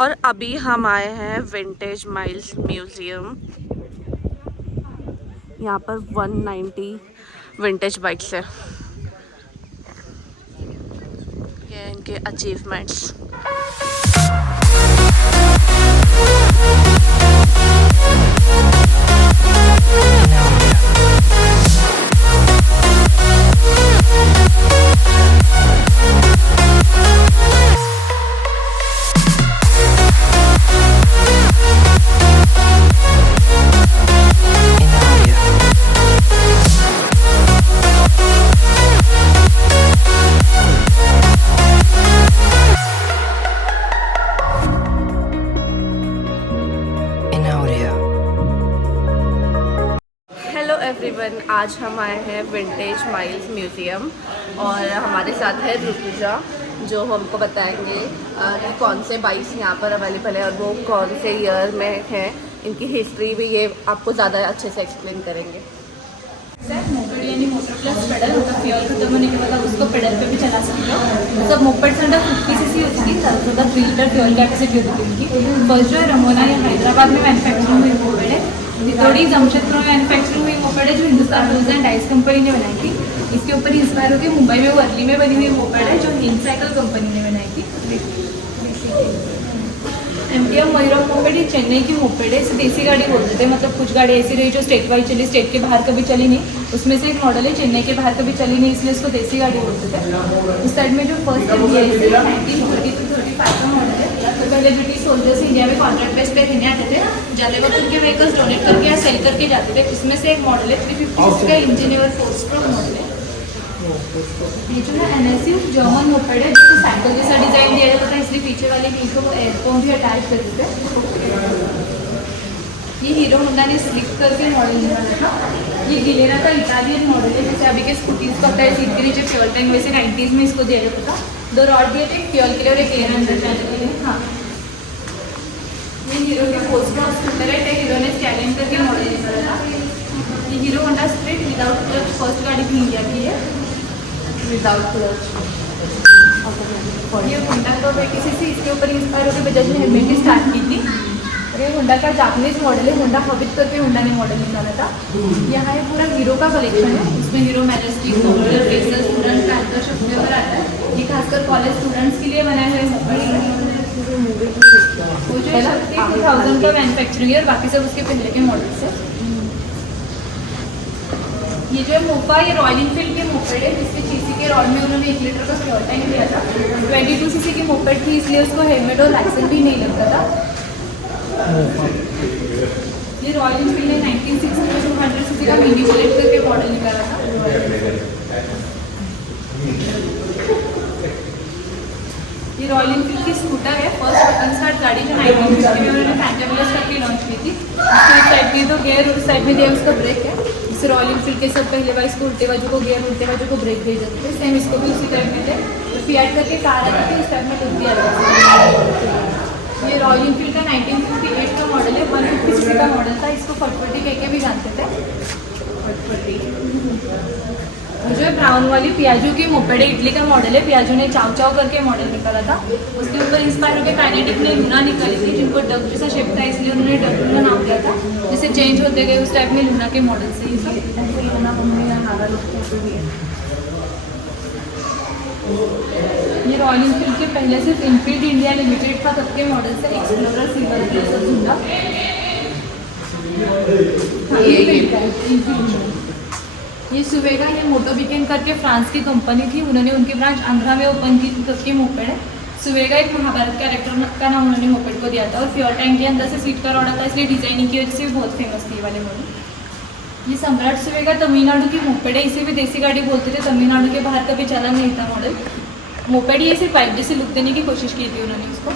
और अभी हम आए हैं विंटेज माइल्स म्यूज़ियम। यहाँ पर 190 विंटेज बाइक्स है। ये इनके अचीवमेंट्स। एवरीवन, आज हम आए हैं विंटेज माइल्स म्यूज़ियम और हमारे साथ है रुतुजा जो हमको बताएंगे कि कौन से बाइक्स यहाँ पर अवेलेबल है और वो कौन से ईयर में हैं। इनकी हिस्ट्री भी ये आपको ज़्यादा अच्छे से एक्सप्लेन करेंगे। मोपेड यानी मोटर प्लस पेडल होता है। फ्यूल खत्म होने के बाद उसको पेडल पे भी चला सकते हो। सब मोपेड्स अंडर 50 सीसी होती है, 3 लीटर फ्यूल कैपेसिटी होती है इनकी। फर्स्ट जो है रमोना या हैदराबाद में मैन्युफैक्चरिंग हुई मोपेड है। थोड़ी जमशेदपुर में मैन्युफैक्चरिंग हुई मोपेड है जो Hindustan tools and dice company ने बनाई थी। इसके ऊपर इंस्पायर होकर मुंबई में वर्ली में बनी हुई मोपेड है जो हिंद साइकिल कंपनी ने बनाई थी। एमटीएम मयूरा मोपेड ये चेन्नई की मोपेड है। इसे देसी गाड़ी बोलते थे, मतलब कुछ गाड़ी ऐसी रही जो स्टेट वाइज चली, स्टेट के बाहर कभी चली नहीं। उसमें से एक मॉडल है चेन्नई के बाहर कभी चली नहीं, इसलिए इसको देसी गाड़ी बोलते थे। उस साइड में जो फर्स्ट 1930-35 का मॉडल है। तो पहले ब्रिटिश सोल्जर्स इंडिया में कॉन्ट्रैक्ट बेस पे रहने आते थे, जाते वक्त उनके व्हीकल्स डोनेट करके या सेल करके जाते थे। उसमें से एक मॉडल है 350 का इंजन और 4 स्ट्रोक मॉडल है। ये जो है एनएसयू जर्मन मोपेड है जिसको साइकिल जैसा डिजाइन दिया जाता था, इसलिए पीछे वाले व्हील को एयरफोन भी अटैच कर देते हैं। ये हीरो होंडा ने स्लिप करके मॉडल निकाला था। ये गिलेरा का इटालियन मॉडल है, जैसे अभी के स्कूटीज का होता है सीट के नीचे फ्यूल टैंक, वैसे 90s में इसको दिया जाता था। 2 रॉड दिए थे, फ्यूल के लिए और एक एयर अंदर जाने के लिए। हाँ, ये हीरो के पोस्ट क्रॉस स्कूटर है, हीरो ने चैलेंज करके मॉडल निकाला था। ये hero Honda spirit without clutch first गाड़ी भी इंडिया की है, विदाउट क्लच। ये होंडा का वैकेसी से इसके ऊपर इंस्पायर होकर बजाज ने हेलमेट भी स्टार्ट की थी। और ये होंडा का जापानीज मॉडल है, होंडा हॉबिट करके होंडा ने मॉडल निकाला था। यहाँ ये पूरा हीरो का कलेक्शन है, इसमें hero majesty, popular, phasor, student, panther सब फ्लेवर आता है। ये खासकर कॉलेज स्टूडेंट्स के लिए बनाए हुए वो जो 2000 का मैन्युफैक्चरिंग है और बाकी सब उसके पहले के मॉडल्स है। ये जो है मोपा, ये रॉयल इनफील्ड के मोपेड है जिसके सीसी के रॉड में उन्होंने 1 लीटर का फ्यूल टैंक दिया था। 22 सीसी की मोपेड थी, इसलिए उसको हेलमेट और लाइसेंस भी नहीं लगता था। ये रॉयल इनफील्ड ने 1960 में 200 सीसी का मिनी बुलेट करके मॉडल निकाला था। ये रॉयल इनफील्ड की स्कूटर है, फर्स्ट बटन स्टार्ट गाड़ी जो 1950 में उन्होंने फैंटाबुलस करके लॉन्च की थी। इसके इस साइड में तो गेयर, उस साइड में दिया उसका ब्रेक है। इस रॉयल इनफील्ड के सब पहले बाइक को उल्टे बाजू को गेयर, उल्टे बाजू को ब्रेक दे जाते थे। सेम इसको भी उसी टाइप में थे। तो फियाट करके कार आती थी, इस टाइप में लुक दिया जाता था। ये रॉयल इनफील्ड का 1958 का मॉडल है, 150 सीसी का मॉडल था। इसको फटफटी कह के भी जानते थे, फटफटी। जो है ब्राउन वाली पियाजो की मोपेड है, इटली का मॉडल है। पियाजो ने चाव चाव करके मॉडल निकाला था। उसके ऊपर इंस्पायर होकर काइनेटिक ने लूना निकाली थी, जिनको डक जैसा शेप था इसलिए उन्होंने डक लूना नाम दिया था। जैसे चेंज होते गए उस टाइप में लूना के मॉडल से ये सब ऐसे लूना बम्बई या नागा लोग भी है। ये रॉयल इनफील्ड के पहले सिर्फ इनफील्ड इंडिया लिमिटेड का तब के मॉडल से एक्सप्लोरर सिल्वर कलर सब झूला। ये सुवेगा, ये मोटोबिकेन करके फ्रांस की कंपनी थी, उन्होंने उनकी ब्रांच आंध्रा में ओपन की थी, तब की मोपेड है। सुवेगा एक महाभारत कैरेक्टर का नाम उन्होंने मोपेड को दिया था और फ्यूल टैंक के अंदर से सीट का रॉड आता, इसलिए डिजाइनिंग की वजह से बहुत फेमस थी ये वाले मॉडल। ये सम्राट सुवेगा तमिलनाडु की मोपेड है, इसे भी देसी गाड़ी बोलते थे, तमिलनाडु के बाहर कभी चला नहीं था मॉडल। मोपेड ये सिर्फ बाइक जैसे लुक देने की कोशिश की थी उन्होंने इसको।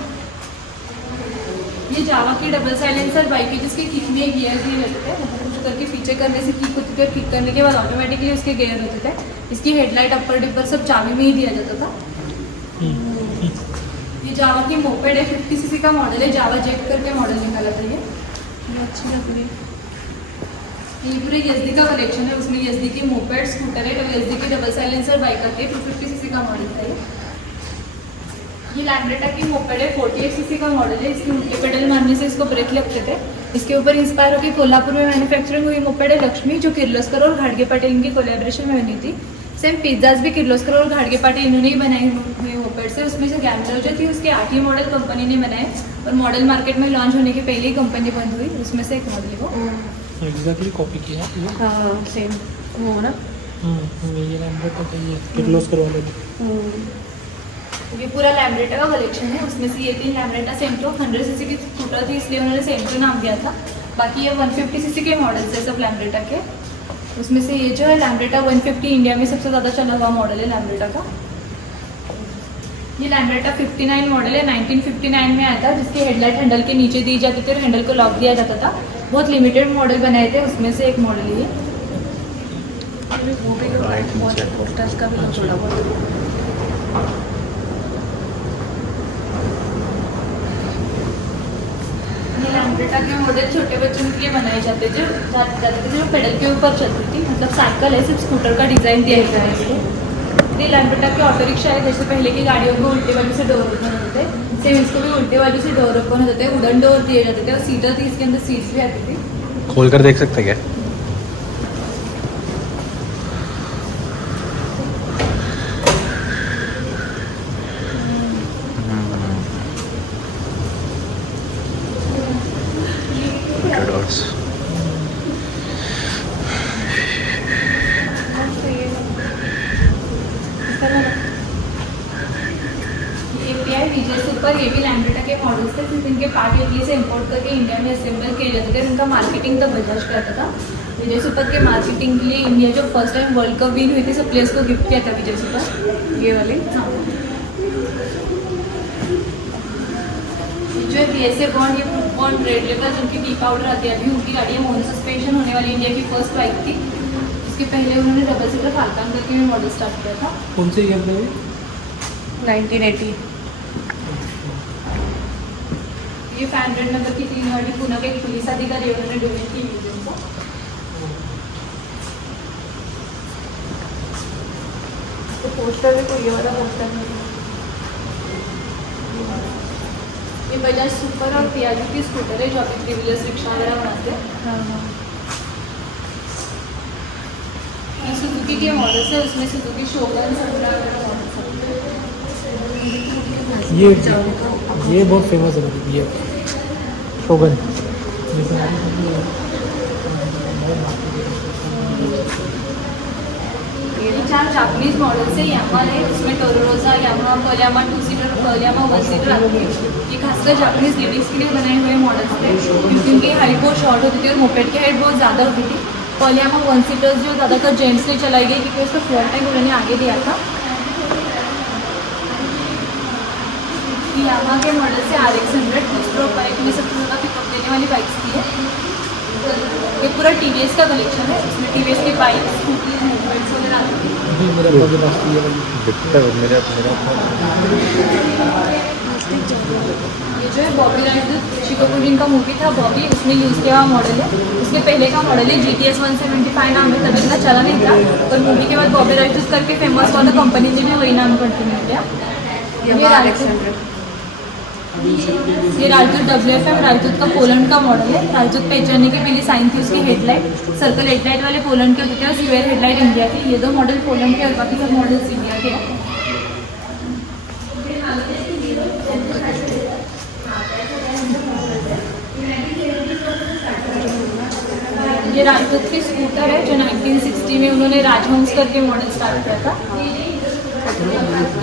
ये जावा की डबल साइलेंसर बाइक है जिसके किक में गियर दिए रहते थे, मतलब करके पीछे करने से किक होती थी और किक करने के बाद ऑटोमेटिकली उसके गियर होते थे। इसकी हेडलाइट, अपर डिपर सब चाबी में ही दिया जाता था। ये जावा की मोपेड है, 50 सीसी का मॉडल है, जावा जेट करके मॉडल निकाला था। ये अच्छी लग रही है। ये पूरे यजदी का कलेक्शन है, उसमें यजदी की मोपेड, स्कूटर है, यजदी की डबल साइलेंसर बाइक आती है, 250 सीसी का मॉडल था। ये लैम्ब्रेटा की मोपेड है, 48 सीसी का मॉडल है। इसके उल्टे पेडल मारने से इसको ब्रेक लगते थे। इसके ऊपर इंस्पायर होकर कोल्हापुर में मैन्युफैक्चरिंग हुई मोपेड है लक्ष्मी, जो किर्लोस्कर और घाटगे पाटिल इनकी कोलैबोरेशन में बनी थी। सेम पिज्जाज भी किर्लोस्कर और घाटगे पाटिल इन्होंने ही बनाई हुई मोपेड से। उसमें से गैमलर जो थी उसके 8 ही मॉडल कंपनी ने बनाए और मॉडल मार्केट में लॉन्च होने के पहले ही कंपनी बंद हुई, उसमें से एक मॉडल है वो। एग्जैक्टली कॉपी किया है ये। हाँ सेम वो ना। ये लैम्ब्रेटा का ये किर्लोस्कर वाले भी। ये पूरा लैम्ब्रेटा का कलेक्शन है। उसमें से ये 3 लैम्ब्रेटा सेंट्रो 100 सीसी की स्कूटर थी, इसलिए उन्होंने सेंट्रो नाम दिया था। बाकी ये 150 सीसी के मॉडल्स है सब लैम्ब्रेटा के। उसमें से ये जो है लैम्ब्रेटा 150 इंडिया में सबसे ज़्यादा चला हुआ मॉडल है लैम्ब्रेटा का। ये लैम्ब्रेटा 59 मॉडल है, 1959 में आया था, जिसके हेडलाइट हैंडल के नीचे दी जाती थी और हैंडल को लॉक दिया जाता था। बहुत लिमिटेड मॉडल बनाए थे, उसमें से एक मॉडल ये। वो भी बहुत पोस्टर्स का भी थोड़ा बहुत। ये लैम्ब्रेटा के मॉडल छोटे बच्चों के लिए बनाए जाते थे, जो पेडल के ऊपर चलती थी, मतलब साइकिल है, सिर्फ स्कूटर का डिज़ाइन दिया गया है इसको। ये लैम्ब्रेटा के ऑटो रिक्शा है, जैसे पहले की गाड़ियों को उल्टे वाली से डोर ओपन होते थे, सेम इसको भी उल्टे वाली से डोर ओपन होते थे, वुडन डोर दिए जाते थे और सीटर थी, इसके अंदर सीट्स भी आती थी। खोल कर देख सकते क्या? सुपर ये भी लैम्ब्रेटा के मॉडल्स थे, सिर्फ इनके पार्ट यूके से इंपोर्ट करके इंडिया में असेंबल किए जाते थे। इनका मार्केटिंग तो बजाज करता था। विजय सुपर के मार्केटिंग के लिए इंडिया जो first time world cup win हुई थी, सब प्लेयर्स को गिफ्ट किया था विजय सुपर, ये वाले। हाँ, जो है BSA बॉन्ड, ये बॉन्ड रेड लेबल जिनकी टी पाउडर आती है, अभी उनकी गाड़ी है मोनो सस्पेंशन होने वाली, इंडिया की फर्स्ट बाइक थी। इसके पहले उन्होंने डबल सीटर फाल्कन करके भी मॉडल स्टार्ट किया था। कौन से ईयर में? 1980। ये 500 नंबर की 3 गाड़ी पुणे के एक पुलिस अधिकारी उन्होंने डोनेट की म्यूजियम को। तो पोस्टर में कोई ये वाला पोस्टर नहीं। ये बजाज सुपर और पियाजो की स्कूटर है, जो अभी ट्रिविलर्स रिक्शा वगैरह बनाते हैं। हाँ। ये सुजुकी के मॉडल्स है, उसमें सुजुकी शोगन सकुरा वगैरह मॉडल्स हैं। ये बहुत फेमस है ये शोगन। ये 4 जापानीज मॉडल्स है। यामा है, उसमें टोरोरोजा, यामा पर्ल, यामा 2 सीटर, पर्ल, यामा 1 सीटर आती है। ये खासकर जापानीज लेडीज़ के लिए बनाए हुए मॉडल्स थे, क्योंकि उनकी हाइट बहुत शॉर्ट होती थी और मोपेड की हाइट बहुत ज़्यादा होती थी। पर्ल, यामा 1 सीटर्स जो ज़्यादातर जेंट्स ने चलाई गई, क्योंकि उसका फ्रंट टैंक उन्होंने आगे दिया था। यामा के मॉडल से RX100 दूसरों बाइक में सबसे ज़्यादा पिकअप देने वाली बाइक्स थी है। ये पूरा TVS का कलेक्शन है, इसमें TVS की बाइक, स्कूटी, हेलमेट्स वगैरह आती है। ये जो है बॉबी राइडर, शिकोकुरिन का मूवी था बॉबी, उसमें यूज़ किया हुआ मॉडल है। उसके पहले का मॉडल है GTS 175 नाम है, तभी इतना चला नहीं था, पर मूवी के बाद बॉबी राइडर करके फेमस हुआ, तो कंपनी ने भी वही नाम कंटिन्यू किया। ये राजदूत WFM राजदूत का पोलैंड का मॉडल है। राजदूत पहचानने की पहली साइन थी उसकी हेडलाइट, सर्कल हेडलाइट वाले पोलैंड के होते थे और स्क्वायर हेडलाइट इंडिया की। ये 2 मॉडल पोलैंड के और बाकी सब मॉडल्स इंडिया के हैं। ये राजदूत की स्कूटर है, जो 1960 में उन्होंने राजहंस करके मॉडल स्टार्ट किया था।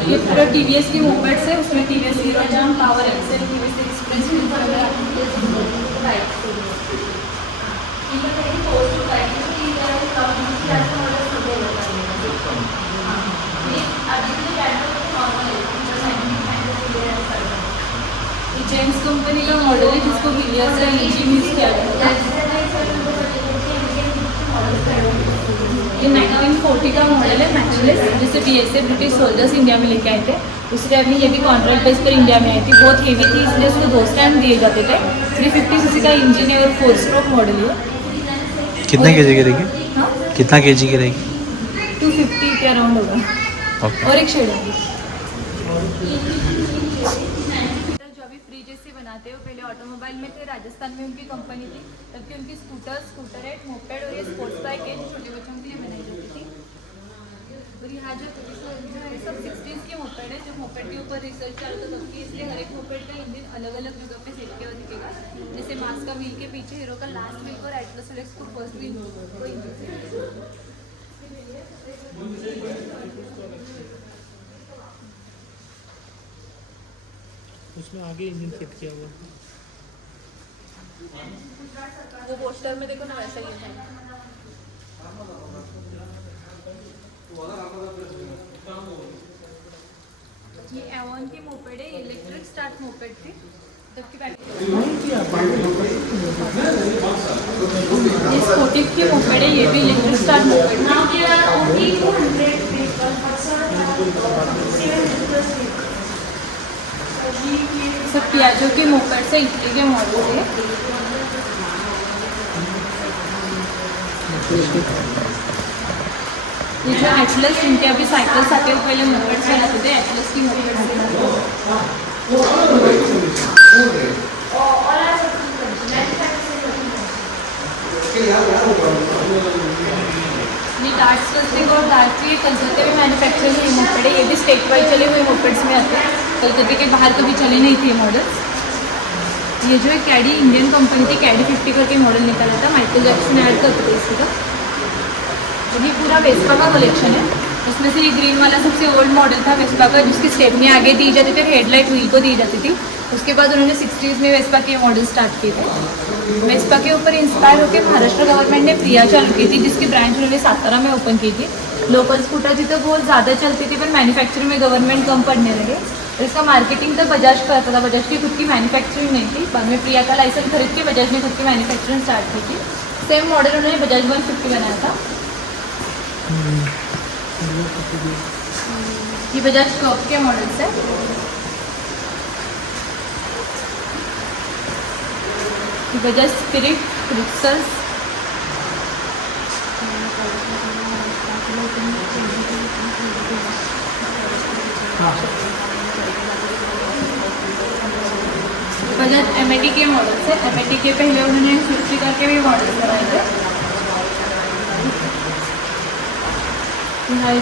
ये पूरा TVS की मोपेड्स है, उसमें TVS हीरो जाम, पावर एक्सेल, TVS एक्सप्रेस वगैरह। ये जेम्स कंपनी का मॉडल है, जिसको विलियर्स का इंजन यूज किया जाता है। ये 1940 का मॉडल है मैचलेस, जिसे BSA ब्रिटिश सोल्जर्स इंडिया में लेके आए थे। उस टाइम में ये भी कॉन्ट्रैक्ट बेस पर इंडिया में आई थी। बहुत हेवी थी, इसलिए उसको 2 स्टैंड दिए जाते थे। 350 सीसी का इंजन है और 4 स्ट्रोक मॉडल है। कितने केजी की रहेगी? हाँ, कितना केजी की रहेगी? 250 के अराउंड होगा। और एक शेड होगी। बनाते हैं। वो पहले ऑटोमोबाइल में थे, राजस्थान में उनकी कंपनी थी, तब की उनकी स्कूटरेट, मोपेड और ये स्पोर्ट्स बाइक है जो छोटे बच्चों के लिए बनाई जाती थी। और यहाँ जो है सब 60s की मोपेड है, जो मोपेड के ऊपर रिसर्च चालू था तब की, इसलिए हर एक मोपेड का इंजन अलग अलग जगह पे सेट किया दिखेगा। जैसे मास का व्हील के पीछे हीरो का लास्ट व्हील और एटलस और एक्स को फर्स्ट व्हील को इंजन सेट किया। उसमें आगे इंजन सेट किया हुआ है। वो पोस्टर में देखो ना वैसा ही है। ये एवॉन की मोपेड है, इलेक्ट्रिक स्टार्ट मोपेड थी जबकि ये स्पोर्टिव की मोपेड है, ये भी इलेक्ट्रिक स्टार्ट मोपेड सब पियाजो के मोपेड से इटली के मॉडल है। ये जो एटलस इनके अभी साइकिल्स आते हैं, पहले मोपेड से आते थे, एटलस की मोपेड से ये डार्ट्स क्लस्टिंग और डार्ट्स ये कलकत्ते में मैन्युफैक्चरिंग हुए मोपेड है। ये भी स्टेट वाइज चले हुए मोपेड्स में आते हैं, कलकत्ते के बाहर कभी चले नहीं थे मॉडल्स। ये जो है कैडी इंडियन कंपनी थी, कैडी 50 करके मॉडल निकाला था, माइकल जैक्सन ऐड करते थे इसका। ये पूरा वेस्पा का कलेक्शन है, उसमें से ये ग्रीन वाला सबसे ओल्ड मॉडल था वेस्पा का, जिसकी स्टेपनी आगे दी जाती थी, हेडलाइट व्हील को दी जाती थी। उसके बाद उन्होंने 60s में वेस्पा के मॉडल स्टार्ट किए थे। वेस्पा के ऊपर इंस्पायर होकर महाराष्ट्र गवर्नमेंट ने प्रिया चालू की थी, जिसकी ब्रांच उन्होंने सातारा में ओपन की थी। लोकल स्कूटर थी तो बहुत ज़्यादा चलती थी, पर मैन्युफैक्चरिंग में गवर्नमेंट कम पड़ने लगे और इसका मार्केटिंग तो बजाज करता था। बजाज की खुद की मैन्युफैक्चरिंग नहीं थी, बाद में प्रिया का लाइसेंस खरीद के बजाज ने खुद की मैन्युफैक्चरिंग स्टार्ट की थी। सेम मॉडल उन्होंने बजाज 150 बनाया था। ये बजाज कर्व के मॉडल्स है। ये बजाज स्पिरिट, क्रिक्सल्स, बजाज एमएटी के मॉडल्स है। एमएटी के पहले उन्होंने 50 करके भी मॉडल्स बनाए थे।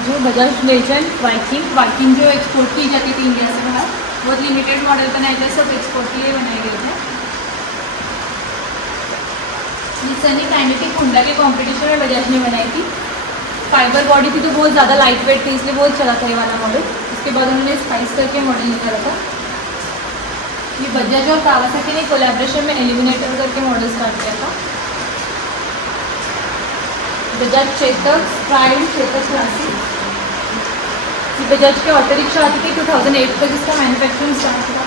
जो बजाज लेजेंड वाइकिंग जो एक्सपोर्ट की जाती थी इंडिया से बाहर, बहुत लिमिटेड मॉडल बनाए थे, सब एक्सपोर्ट के लिए बनाए गए थे। ये सनी काइनेटिक होंडा के कंपटीशन में बजाज ने बनाई थी। फाइबर बॉडी थी तो बहुत ज़्यादा लाइट वेट थी, इसलिए बहुत चला था ये वाला मॉडल। उसके बाद उन्होंने स्पाइस करके मॉडल निकाला था। ये बजाज और कावासाकी ने कोलैबोरेशन में एलिमिनेटर करके मॉडल स्टार्ट किया था। बजाज चेतक स्ट्राइड, चेतक क्लासिक, ये बजाज के ऑटो रिक्शा आती थी 2008 तक, इसका मैन्युफैक्चरिंग स्टार्ट हुआ।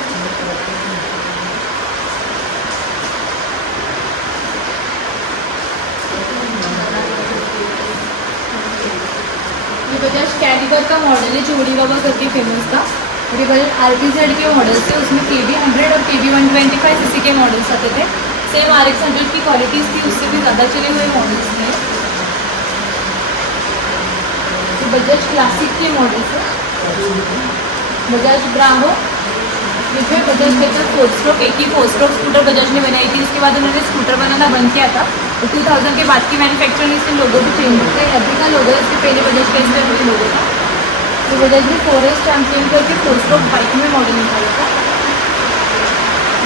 ये बजाज कैलिबर का मॉडल है, जो उड़ी बाबा करके फेमस था। और ये बजाज RTZ के मॉडल्स थे, उसमें KB 100 और KB 125 इसी के मॉडल्स आते थे। सेम RX 100 की क्वालिटीज़ थी, उससे भी ज़्यादा चले हुए मॉडल्स थे। ये बजाज क्लासिक के मॉडल्स है। बजाज ब्रावो, ये जो है बजाज चेतक 4 स्ट्रोक, एक ही 4 स्ट्रोक स्कूटर बजाज ने बनाई थी। उसके बाद उन्होंने स्कूटर बनाना बंद किया था, तो 2000 के बाद की मैन्युफैक्चरिंग इससे लोगो भी चेंज होते हैं। अभी का लोगो, इससे पहले बजाज का इसमें अभी लोगो था। तो बजाज ने 4S चैम्पियन करके 4 स्ट्रोक बाइक में मॉडल निकाला था।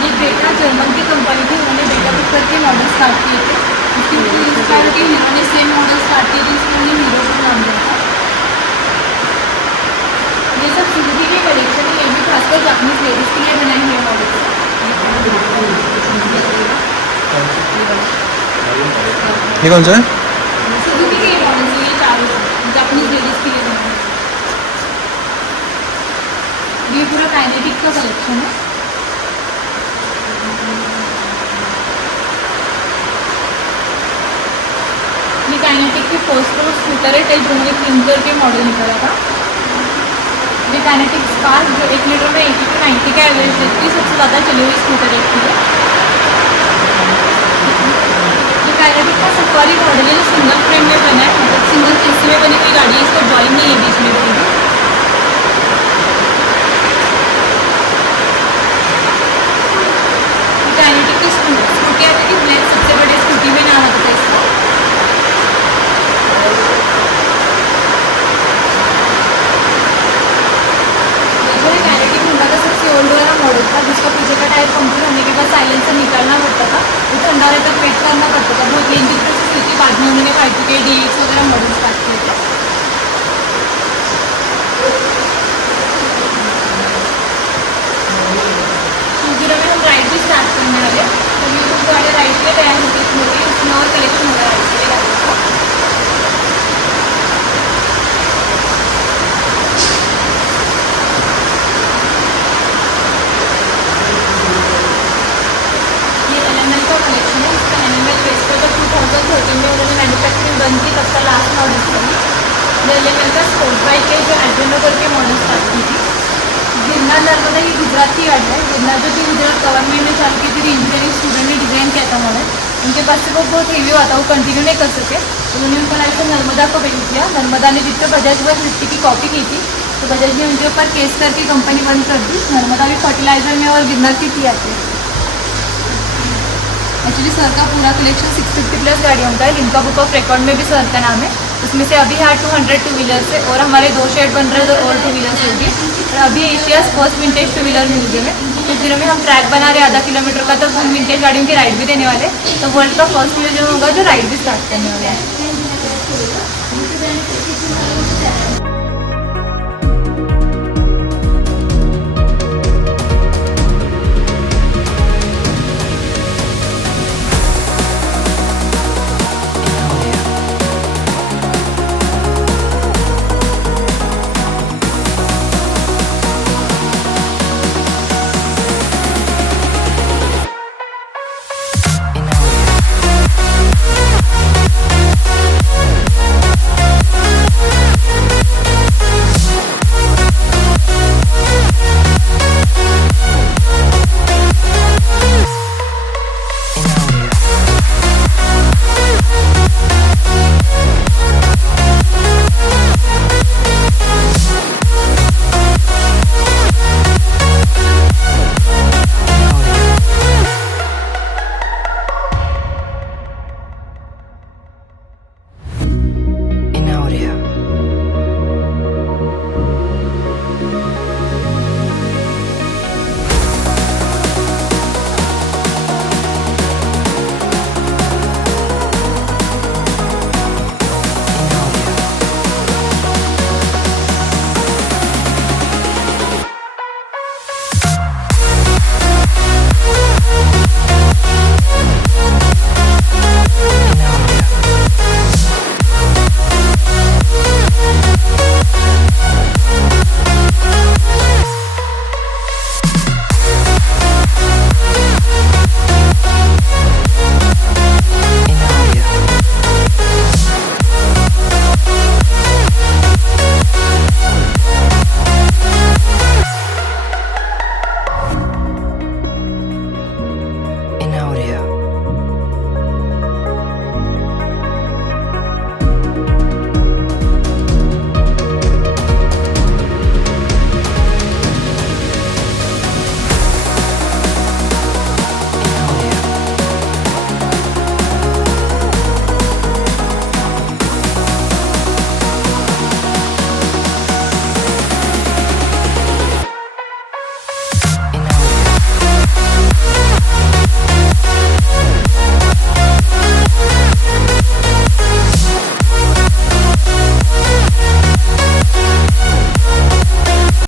ये बेटा जर्मन की कंपनी थी, उन्होंने बेटा बुक करके मॉडल स्टार्ट किए थे। उसकी इंस्पायर होकर हीरो ने सेम मॉडल स्टार्ट किए थे, इसको उन्होंने हीरो का नाम दिया था। ये सब सुजुकी के कलेक्शन है, ये भी खासकर जापानीज लेडीज़ के लिए बनाए हुए मॉडल है। ये कौन सा है? सुजुकी के मॉडल्स है, ये चारों जापानीज लेडीज़ के लिए बनाए हैं। ये पूरा काइनेटिक का कलेक्शन है। ये काइनेटिक के फर्स्ट स्कूटर है, टेल जिन्होंने क्लिंकर के मॉडल निकाला था। ये काइनेटिक स्पार्क जो 1 लीटर में 80 to 90 का एवरेज देती है, सबसे ज़्यादा चली हुई स्कूटर एक थी। ये काइनेटिक का सफारी मॉडल है, जो सिंगल फ्रेम में बना है, मतलब सिंगल चेसी में बनी हुई गाड़ी है, इसको जॉइन नहीं है बीच में भी। उसका पीछे का टायर पंक्चर होने के बाद साइलेंसर निकालना पड़ता था, वो ठंडा होने तक वेट करना पड़ता था। बहुत लेंथी प्रोसेस होती है। बाद में उन्होंने 5 DX वगैरह मॉडल स्टार्ट किए थे। में हम राइड भी स्टार्ट करने वाले, तो यूट्यूब वाले राइड के तैयार होती है, उसमें और कलेक्शन होगा राइड के लिए। ये LML का कलेक्शन है। इसका LML बेस पर जब 2013 में उन्होंने मैन्युफैक्चरिंग बंद की, तब का लास्ट मॉडल था। LML का स्पोर्ट बाइक है, जो एड्रेनो करके मॉडल स्टार्ट की थी। गिरनार नर्मदा ये गुजरात की गाड़ी है। गिरनार जो थी गुजरात गवर्नमेंट ने चालू की थी, इंजीनियरिंग स्टूडेंट ने डिज़ाइन किया था मॉडल। उनके पास से वो बहुत हेवी हुआ था, वो कंटिन्यू नहीं कर सके, तो उन्होंने उनका लाइसेंस नर्मदा को भेज दिया। नर्मदा ने जितने बजाज 150 की कॉपी की थी, तो बजाज ने उनके ऊपर केस करके कंपनी बंद कर दी। नर्मदा भी फर्टिलाइजर में और गिरनार की थी आती है। एक्चुअली सर का पूरा कलेक्शन 650+ गाड़ियों का है। लिम्का बुक ऑफ रिकॉर्ड में भी सर का नाम है। उसमें से अभी है 200 टू व्हीलर्स है, और हमारे 2 शेड बन रहे हैं और 2 व्हीलर्स होगी। और अभी Asia's first vintage 2 wheeler museum है। कुछ दिनों में हम ट्रैक बना रहे हैं आधा किलोमीटर का, तो हम विंटेज गाड़ियों की राइड भी देने वाले हैं। तो वर्ल्ड का फर्स्ट म्यूजियम होगा जो राइड भी स्टार्ट करने वाला है।